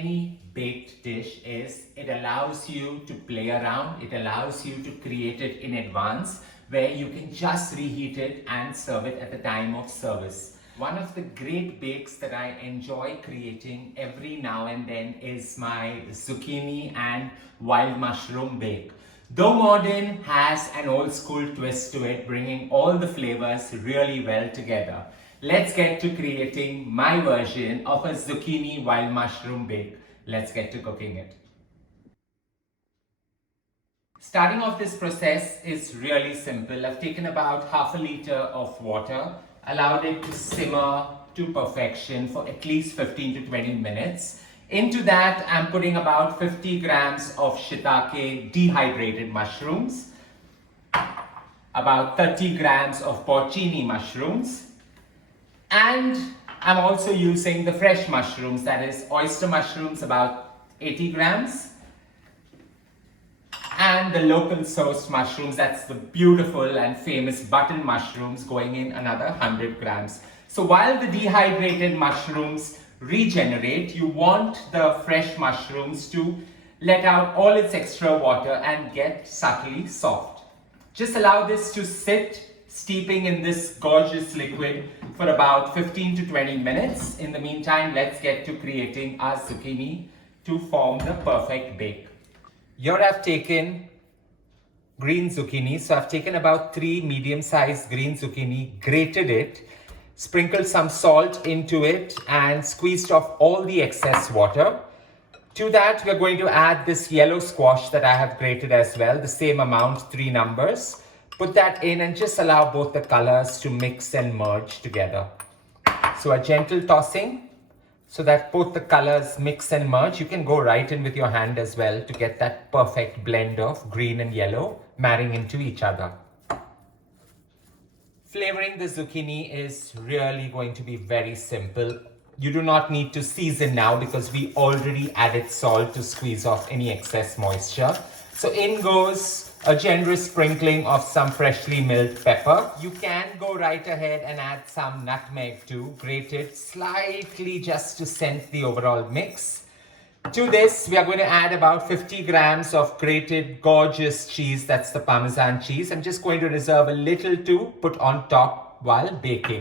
any baked dish is it allows you to play around, it allows you to create it in advance where you can just reheat it and serve it at the time of service. One of the great bakes that I enjoy creating every now and then is my zucchini and wild mushroom bake. Though modern, has an old school twist to it, bringing all the flavors really well together. Let's get to creating my version of a zucchini wild mushroom bake. Let's get to cooking it. Starting off this process is really simple. I've taken about half a liter of water, allowed it to simmer to perfection for at least 15 to 20 minutes. Into that, I'm putting about 50 grams of shiitake dehydrated mushrooms, about 30 grams of porcini mushrooms, and I'm also using the fresh mushrooms, that is oyster mushrooms, about 80 grams, and the local sourced mushrooms, that's the beautiful and famous button mushrooms, going in another 100 grams. So while the dehydrated mushrooms regenerate, you want the fresh mushrooms to let out all its extra water and get subtly soft. Just allow this to sit, steeping in this gorgeous liquid for about 15 to 20 minutes. In the meantime, let's get to creating our zucchini to form the perfect bake. Here I've taken green zucchini. So I've taken about 3 medium-sized green zucchini, grated it, sprinkled some salt into it, and squeezed off all the excess water. To that, we're going to add this yellow squash that I have grated as well, the same amount, 3 numbers. Put that in and just allow both the colors to mix and merge together. So a gentle tossing, so that both the colors mix and merge. You can go right in with your hand as well to get that perfect blend of green and yellow marrying into each other. Flavoring the zucchini is really going to be very simple. You do not need to season now because we already added salt to squeeze off any excess moisture. So in goes a generous sprinkling of some freshly milled pepper. You can go right ahead and add some nutmeg too, grated slightly just to scent the overall mix. To this, we are going to add about 50 grams of grated gorgeous cheese, that's the parmesan cheese. I'm just going to reserve a little to put on top while baking.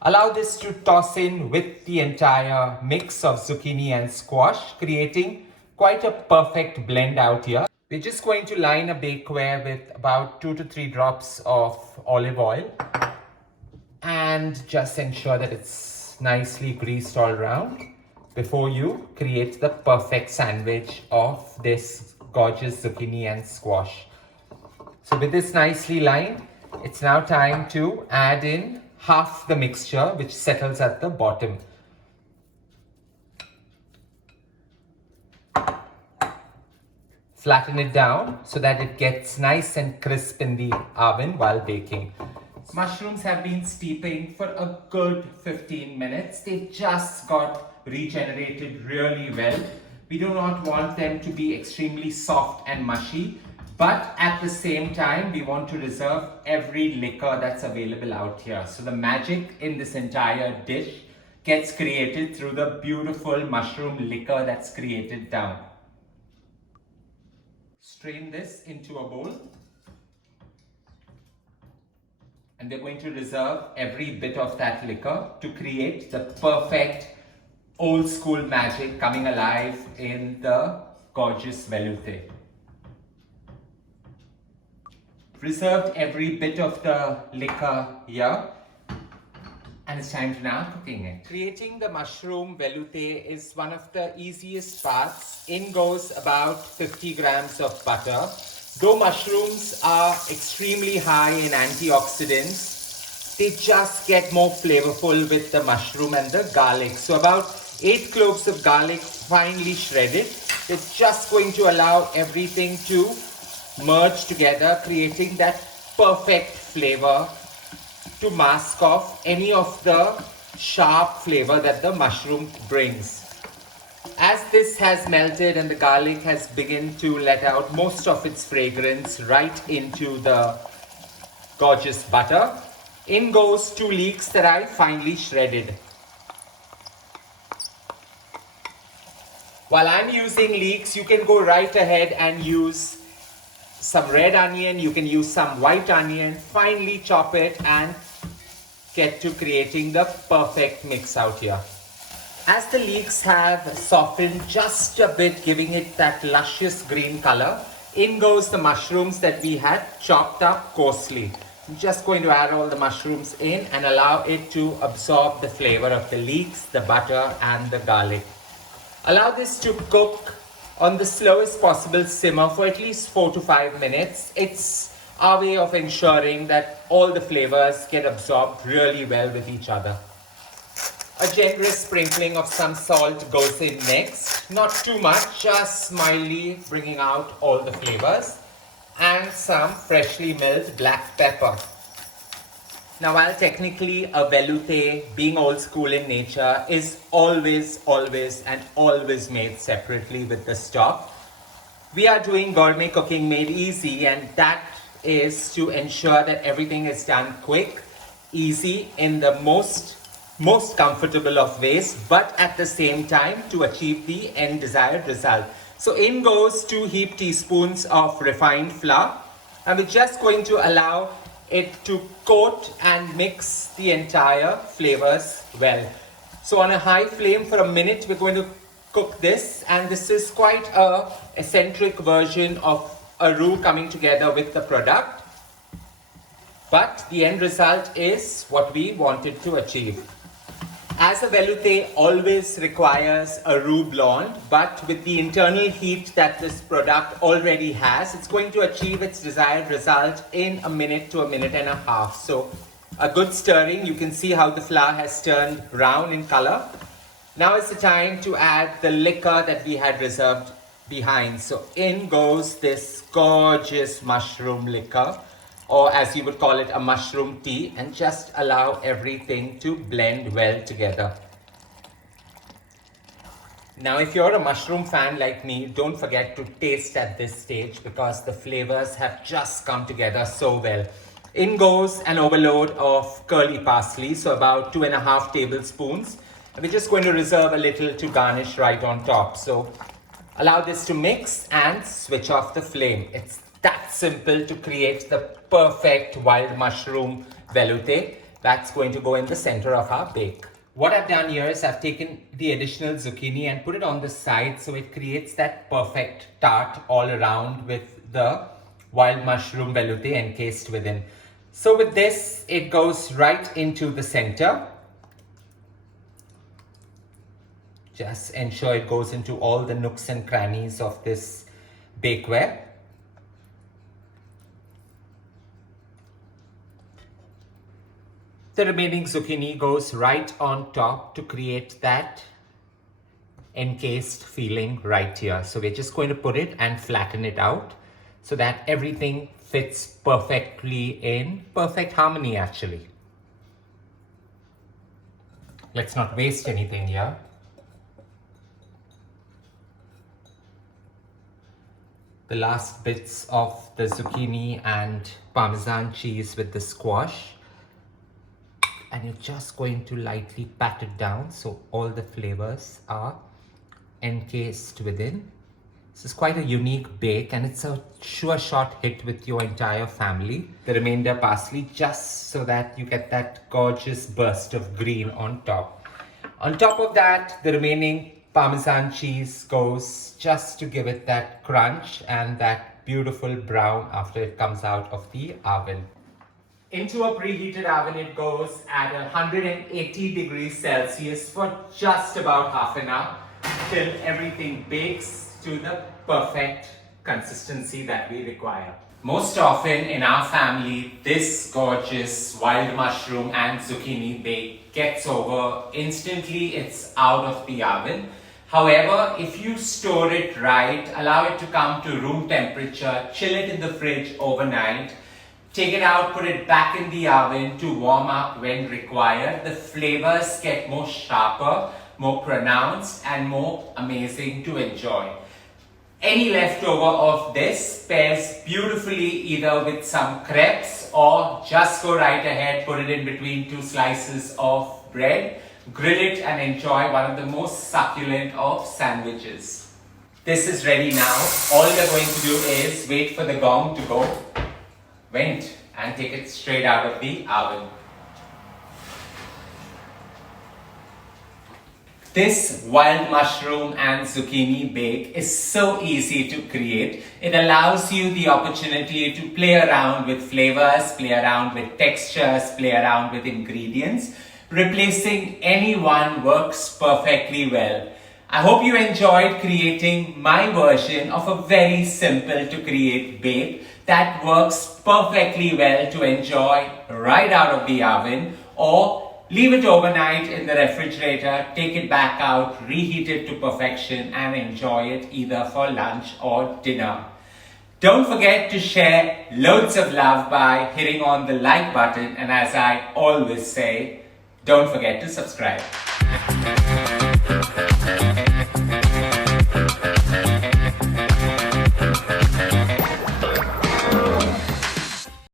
Allow this to toss in with the entire mix of zucchini and squash, creating quite a perfect blend out here. We're just going to line a bakeware with about 2 to 3 drops of olive oil and just ensure that it's nicely greased all around before you create the perfect sandwich of this gorgeous zucchini and squash. So with this nicely lined, it's now time to add in half the mixture, which settles at the bottom. Flatten it down so that it gets nice and crisp in the oven while baking. Mushrooms have been steeping for a good 15 minutes. They just got regenerated really well. We do not want them to be extremely soft and mushy, but at the same time, we want to reserve every liquor that's available out here. So the magic in this entire dish gets created through the beautiful mushroom liquor that's created down. Strain this into a bowl. And we're going to reserve every bit of that liquor to create the perfect old school magic coming alive in the gorgeous veloute. Reserved every bit of the liquor here, and it's time to now cooking it. Creating the mushroom veloute is one of the easiest parts. In goes about 50 grams of butter. Though mushrooms are extremely high in antioxidants, they just get more flavorful with the mushroom and the garlic. So about 8 cloves of garlic finely shredded. It's just going to allow everything to merge together, creating that perfect flavor to mask off any of the sharp flavor that the mushroom brings. As this has melted and the garlic has begun to let out most of its fragrance right into the gorgeous butter, in goes 2 leeks that I finely shredded. While I'm using leeks, you can go right ahead and use some red onion, you can use some white onion, finely chop it and get to creating the perfect mix out here. As the leeks have softened just a bit, giving it that luscious green color, in goes the mushrooms that we had chopped up coarsely. I'm just going to add all the mushrooms in and allow it to absorb the flavor of the leeks, the butter and the garlic. Allow this to cook on the slowest possible simmer for at least 4 to 5 minutes. It's our way of ensuring that all the flavors get absorbed really well with each other. A generous sprinkling of some salt goes in next. Not too much, just mildly bringing out all the flavors. And some freshly milled black pepper. Now, while technically a veloute, being old school in nature, is always made separately with the stock, we are doing gourmet cooking made easy, and that is to ensure that everything is done quick, easy, in the most comfortable of ways, but at the same time to achieve the end desired result. So in goes 2 heaped teaspoons of refined flour, and we're just going to allow it to coat and mix the entire flavors well. So on a high flame for a minute, we're going to cook this, and this is quite a eccentric version of a roux coming together with the product, but the end result is what we wanted to achieve. As a veloute always requires a roux blonde, but with the internal heat that this product already has, it's going to achieve its desired result in a minute to a minute and a half. So a good stirring, you can see how the flour has turned brown in color. Now is the time to add the liquor that we had reserved behind. So in goes this gorgeous mushroom liquor, or as you would call it, a mushroom tea, and just allow everything to blend well together. Now, if you're a mushroom fan like me, don't forget to taste at this stage because the flavors have just come together so well. In goes an overload of curly parsley, so about 2.5 tablespoons. And we're just going to reserve a little to garnish right on top. So allow this to mix and switch off the flame. It's that simple to create the perfect wild mushroom veloute. That's going to go in the center of our bake. What I've done here is I've taken the additional zucchini and put it on the side so it creates that perfect tart all around with the wild mushroom veloute encased within. So with this, it goes right into the center. Just ensure it goes into all the nooks and crannies of this bakeware. The remaining zucchini goes right on top to create that encased feeling right here. So we're just going to put it and flatten it out so that everything fits perfectly in perfect harmony actually. Let's not waste anything here. The last bits of the zucchini and parmesan cheese with the squash. And you're just going to lightly pat it down so all the flavors are encased within. This is quite a unique bake and it's a sure shot hit with your entire family. The remainder parsley just so that you get that gorgeous burst of green on top. On top of that, the remaining parmesan cheese goes just to give it that crunch and that beautiful brown after it comes out of the oven. Into a preheated oven it goes at 180 degrees Celsius for just about half an hour till everything bakes to the perfect consistency that we require. Most often in our family, this gorgeous wild mushroom and zucchini bake gets over instantly. It's out of the oven. However, if you store it right, allow it to come to room temperature, chill it in the fridge overnight, take it out, put it back in the oven to warm up when required. The flavors get more sharper, more pronounced and more amazing to enjoy. Any leftover of this pairs beautifully either with some crepes or just go right ahead, put it in between 2 slices of bread, grill it and enjoy one of the most succulent of sandwiches. This is ready now. All we're going to do is wait for the gong to go. Went and take it straight out of the oven. This wild mushroom and zucchini bake is so easy to create. It allows you the opportunity to play around with flavors, play around with textures, play around with ingredients. Replacing any one works perfectly well. I hope you enjoyed creating my version of a very simple to create bake that works perfectly well to enjoy right out of the oven, or leave it overnight in the refrigerator, take it back out, reheat it to perfection and enjoy it either for lunch or dinner. Don't forget to share loads of love by hitting on the like button, and as I always say, don't forget to subscribe.